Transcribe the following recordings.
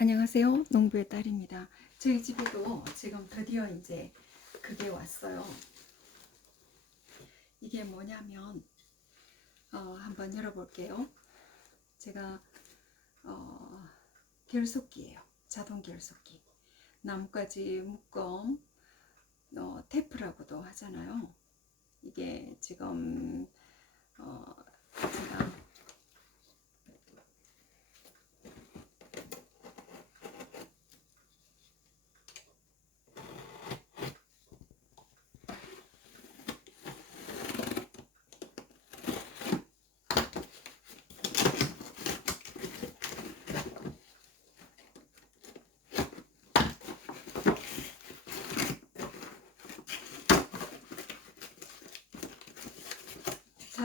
안녕하세요. 농부의 딸입니다. 저희 집에도 지금 드디어 이제 그게 왔어요. 이게 뭐냐면 어, 한번 열어볼게요. 제가 어, 결속기예요. 자동 결속기. 나뭇가지 묶음 어, 테프라고도 하잖아요. 이게 지금 어, 제가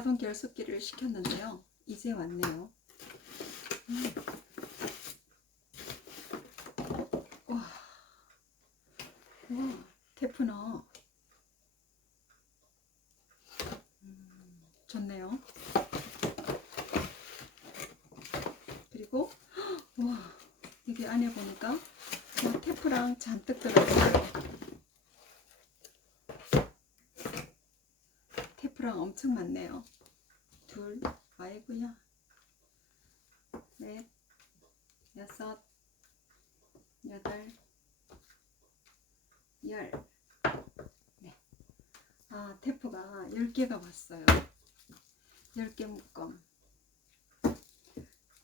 자동 결속기를 시켰는데요. 이제 왔네요. 음. 와, 와, 테프너. 음, 좋네요. 그리고 와, 이게 안에 보니까 뭐 테프랑 잔뜩 들어있어요. 테프랑 엄청 많네요. 둘, 아이고야. 넷, 여섯, 여덟, 열. 네. 아, 테프가 10개가 왔어요. 10개 묶음.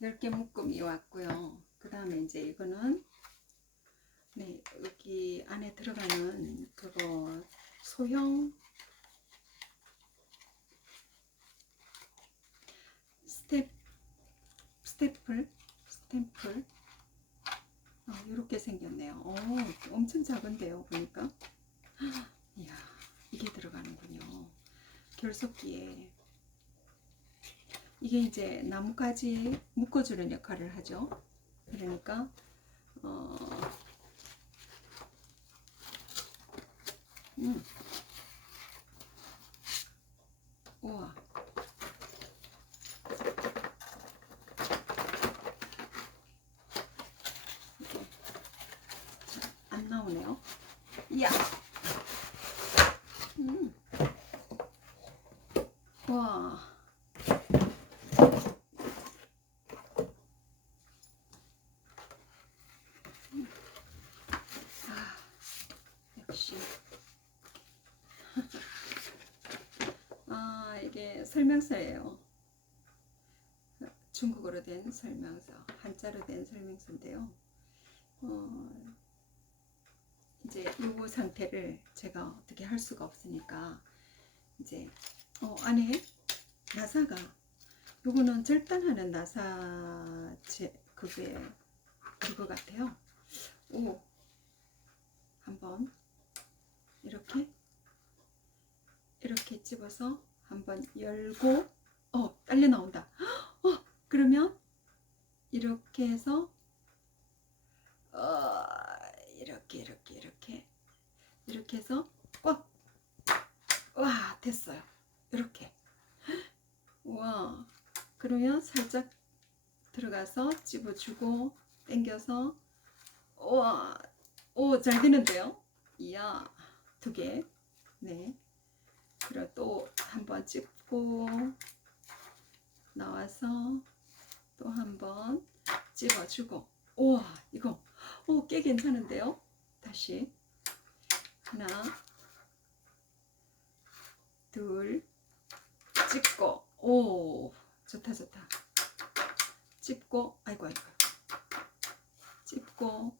10개 묶음이 왔고요. 그 다음에 이제 이거는 네, 여기 안에 들어가는 그거 소형 스텝 스테플 스탬플 아, 이렇게 생겼네요. 오, 엄청 작은데요, 보니까. 이야, 이게 들어가는군요. 결속기에 이게 이제 나뭇가지 묶어주는 역할을 하죠. 그러니까 어, 음, 우와. 안 나오네요. 이야. 음. 와. 음. 아. 아, 설명서예요. 중국어로 된 설명서, 한자로 된 설명서인데요. 어, 이제 요거 상태를 제가 어떻게 할 수가 없으니까 이제 어, 안에 나사가 요거는 절단하는 나사 제 그게 그거 같아요. 오 한번 이렇게 이렇게 집어서 한번 열고 어 딸려 나온다. 어 그러면 이렇게 해서 어, 이렇게 이렇게 이렇게 이렇게 해서 꽉. 와 됐어요. 이렇게. 와. 그러면 살짝 들어가서 집어주고 당겨서. 와오잘 되는데요? 이야 두개네. 그리고 또 한번 찝고 나와서 또 한번 집어주고. 우와 이거. 오, 꽤 괜찮은데요? 다시 하나 둘 찍고 오 좋다 좋다 찝고 아이고 아이고 찝고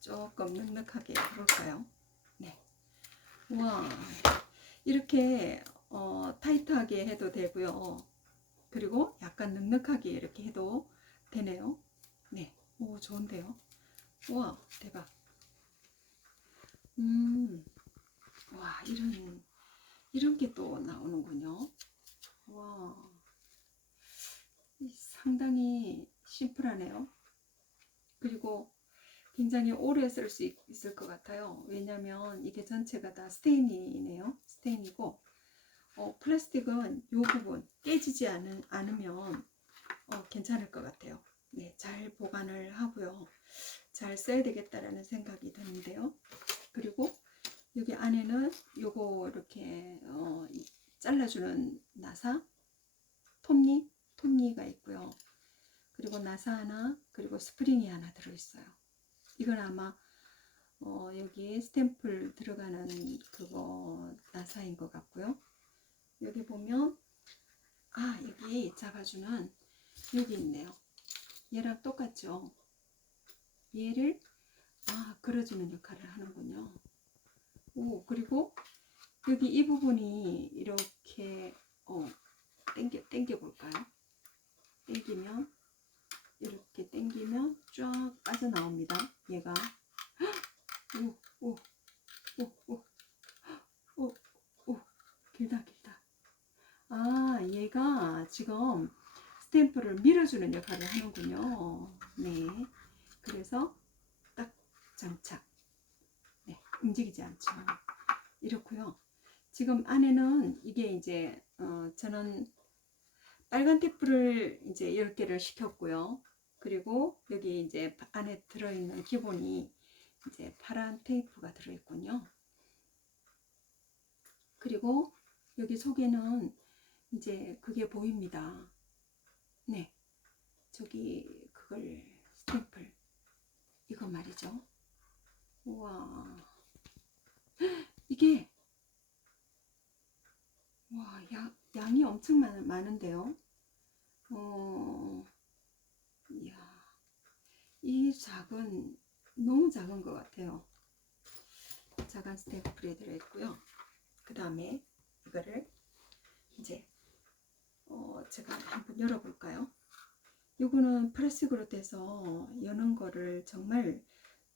조금 넉넉하게 해볼까요? 네. 와 이렇게 어, 타이트하게 해도 되고요. 그리고 약간 넉넉하게 이렇게 해도 되네요. 네. 오, 좋은데요? 우와, 대박. 음, 와, 이런, 이런 게 또 나오는군요. 와, 상당히 심플하네요. 그리고 굉장히 오래 쓸 수 있을 것 같아요. 왜냐면 이게 전체가 다 스테인이네요. 스테인이고, 어, 플라스틱은 이 부분 깨지지 않은, 않으면 어, 괜찮을 것 같아요. 네, 잘 보관을 하고요. 잘 써야 되겠다라는 생각이 여기 안에는 요거 이렇게 어, 이- 잘라주는 나사, 톱니, 톱니가 있고요. 그리고 나사 하나, 그리고 스프링이 하나 들어있어요. 이건 아마 어, 여기 스탬플 들어가는 그거 나사인 것 같고요. 여기 보면 아 여기 잡아주는 여기 있네요. 얘랑 똑같죠. 얘를 아 걸어주는 역할을 하는군요. 오 그리고 여기 이 부분이 이렇게 어 당겨 당겨 볼까요? 당기면 이렇게 당기면 쫙 빠져나옵니다. 얘가 오오오오오오 길다 길다. 아 얘가 지금 스탬프를 밀어주는 역할을 하는군요. 네. 그래서 딱 장착. 네, 움직이지 않죠. 이렇고요. 지금 안에는 이게 이제 어, 저는 빨간 테이프를 이제 10개를 시켰고요. 그리고 여기 이제 안에 들어있는 기본이 이제 파란 테이프가 들어있군요. 그리고 여기 속에는 이제 그게 보입니다. 네. 저기 그걸 스탬플 이거 말이죠. 우와. 이게 와, 양, 양이 엄청 많, 많은데요. 어, 이야, 이 작은, 너무 작은 것 같아요. 작은 스탬플이 들어있고요. 그 다음에 이거를 이제, 어, 제가 한번 열어볼까요? 요거는 플라스틱으로 돼서 여는 거를 정말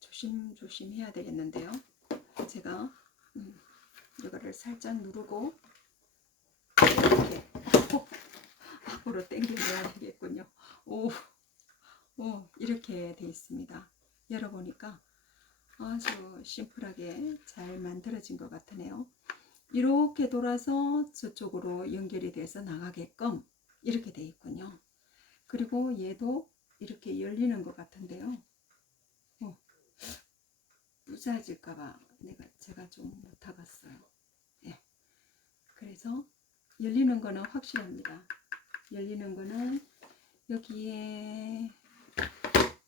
조심조심 해야 되겠는데요. 제가, 음, 이거를 살짝 누르고, 이렇게 어, 앞으로 당겨내야 되겠군요. 오, 오 이렇게 돼 있습니다. 열어보니까 아주 심플하게 잘 만들어진 것 같으네요. 이렇게 돌아서 저쪽으로 연결이 돼서 나가게끔 이렇게 돼 있군요. 그리고 얘도 이렇게 열리는 것 같은데요. 어, 부서질까봐 내가 제가 좀못 타봤어요. 예. 그래서 열리는 거는 확실합니다. 열리는 거는 여기에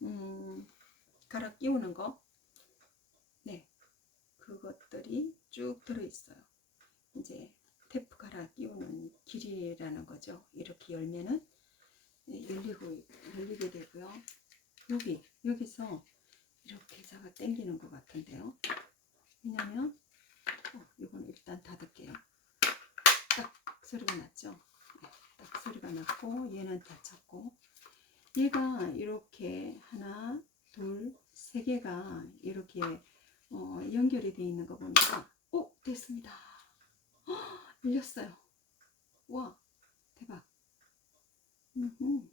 음, 갈아 끼우는 거, 네, 그것들이 쭉 들어 있어요. 이제 테이프 갈아 끼우는 길이라는 거죠. 이렇게 열면은 네, 열리고 열리게 되고요. 여기 여기서 이렇게 잡아 당기는 것 같은데요. 왜냐면 어, 이건 일단 닫을게요. 소리가 났죠. 네, 딱 소리가 났고 얘는 닫혔고 얘가 이렇게 하나 둘세 개가 이렇게 어, 연결이 되어 있는 거 보니까 오 됐습니다. 헉, 열렸어요. 와 대박. 음흠.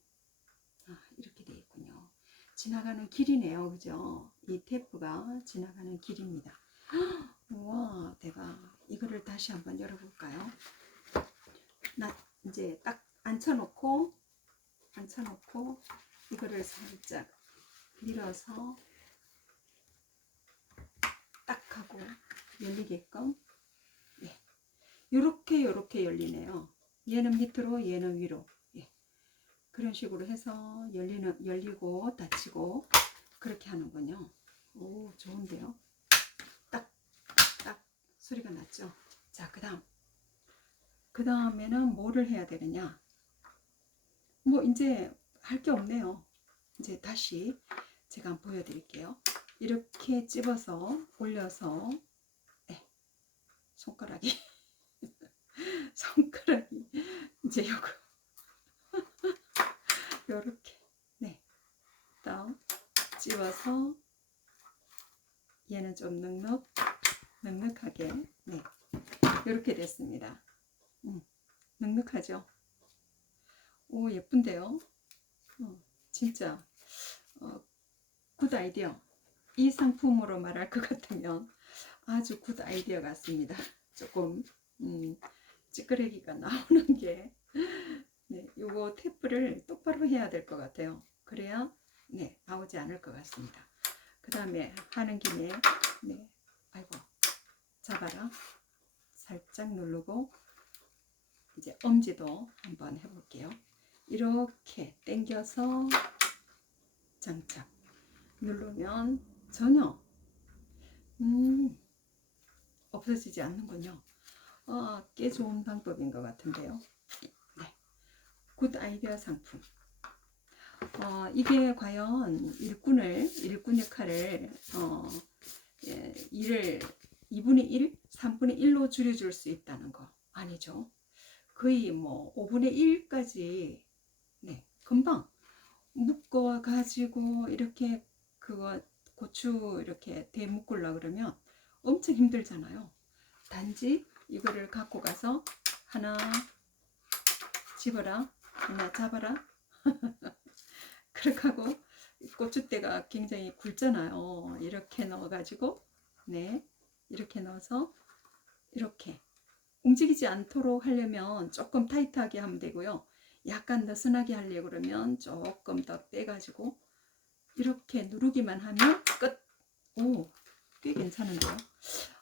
아, 이렇게 되어 있군요. 지나가는 길이네요, 그죠? 이 테이프가 지나가는 길입니다. 와 대박. 이거를 다시 한번 열어볼까요? 나 이제 딱 앉혀놓고 앉혀놓고 이거를 살짝 밀어서 딱 하고 열리게끔 예. 요렇게 요렇게 열리네요 얘는 밑으로 얘는 위로 예. 그런 식으로 해서 열리는 열리고 닫히고 그렇게 하는군요 오 좋은데요 소리가 났죠 자 그 다음 그 다음에는 뭐를 해야 되느냐? 뭐 이제 할 게 없네요. 이제 다시 제가 한번 보여드릴게요. 이렇게 찝어서 올려서 네. 손가락이 손가락이 이제 요거 요렇게 네. 다음 찝어서 얘는 좀 넉넉 넉넉하게 네. 이렇게 됐습니다. 음, 넉넉하죠? 오, 예쁜데요? 어, 진짜, 어, 굿 아이디어. 이 상품으로 말할 것 같으면 아주 굿 아이디어 같습니다. 조금, 음, 찌끄레기가 나오는 게, 네, 요거 테이프를 똑바로 해야 될 것 같아요. 그래야 네, 나오지 않을 것 같습니다. 그 다음에 하는 김에 네, 아이고 잡아라 살짝 누르고 이제 엄지도 한번 해볼게요. 이렇게 당겨서 장착 누르면 전혀 음, 없어지지 않는군요. 아, 꽤 좋은 방법인 것 같은데요. 네. 굿 아이디어 상품. 어, 이게 과연 일꾼을, 일꾼 역할을, 어, 예, 일을 2분의 1, 3분의 1로 줄여줄 수 있다는 거 아니죠. 거의 뭐 5분의 1까지, 네, 금방 묶어 가지고 이렇게 그거 고추 이렇게 대 묶으려 그러면 엄청 힘들잖아요. 단지 이거를 갖고 가서 하나 집어라, 하나 잡아라. 그렇게 하고 고추대가 굉장히 굵잖아요. 이렇게 넣어 가지고 네 이렇게 넣어서 이렇게 움직이지 않도록 하려면 조금 타이트하게 하면 되고요. 약간 느슨하게 하려고 그러면 조금 더 빼가지고 이렇게 누르기만 하면 끝. 오, 꽤 괜찮은데요.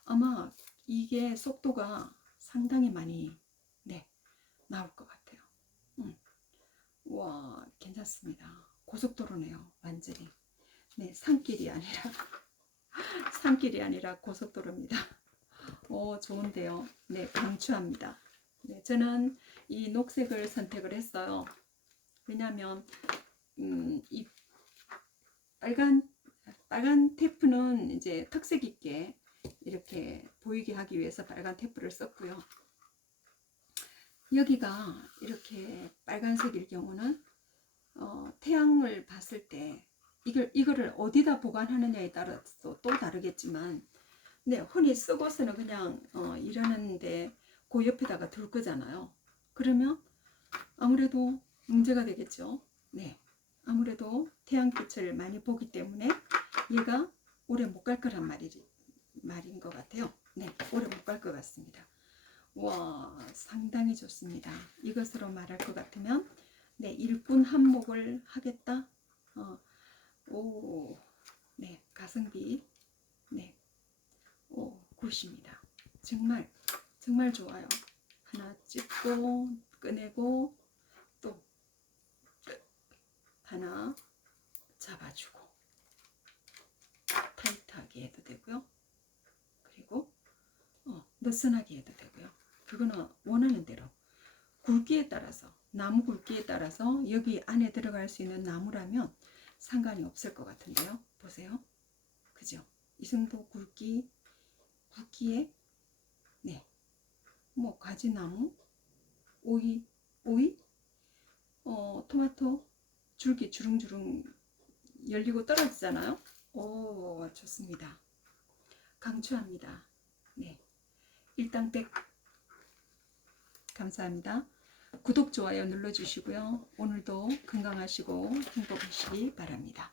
아마 이게 속도가 상당히 많이 네 나올 것 같아요. 음. 와 괜찮습니다. 고속도로네요 완전히. 네 산길이 아니라 산길이 아니라 고속도로입니다. 오 좋은데요. 네 강추합니다. 네 저는 이 녹색을 선택을 했어요. 왜냐하면 음, 이 빨간 빨간 테이프는 이제 특색 있게 이렇게 보이게 하기 위해서 빨간 테이프를 썼고요. 여기가 이렇게 빨간색일 경우는 어, 태양을 봤을 때 이걸 이거를 어디다 보관하느냐에 따라서 또 다르겠지만, 네 흔히 쓰고서는 그냥 어, 일하는데 그 옆에다가 둘 거잖아요. 그러면 아무래도 문제가 되겠죠. 네, 아무래도 태양빛을 많이 보기 때문에 얘가 오래 못 갈 거란 말이지 말인 것 같아요. 네, 오래 못 갈 것 같습니다. 와, 상당히 좋습니다. 이것으로 말할 것 같으면, 네, 일꾼 한몫을 하겠다. 어, 오, 네, 가성비, 네, 오, 굿입니다. 정말, 정말 좋아요. 하나 찍고, 꺼내고, 또, 끝. 하나 잡아주고, 타이트하게 해도 되고요. 그리고 어, 느슨하게 해도 되고요. 그거는 원하는 대로 굵기에 따라서 나무 굵기에 따라서 여기 안에 들어갈 수 있는 나무라면 상관이 없을 것 같은데요. 보세요. 그죠? 이 정도 굵기 굵기에 네. 뭐 가지나무, 오이, 오이, 어, 토마토 줄기 주릉주릉 열리고 떨어지잖아요. 오, 좋습니다. 강추합니다. 네. 일당백 감사합니다. 구독, 좋아요 눌러주시고요. 오늘도 건강하시고 행복하시기 바랍니다.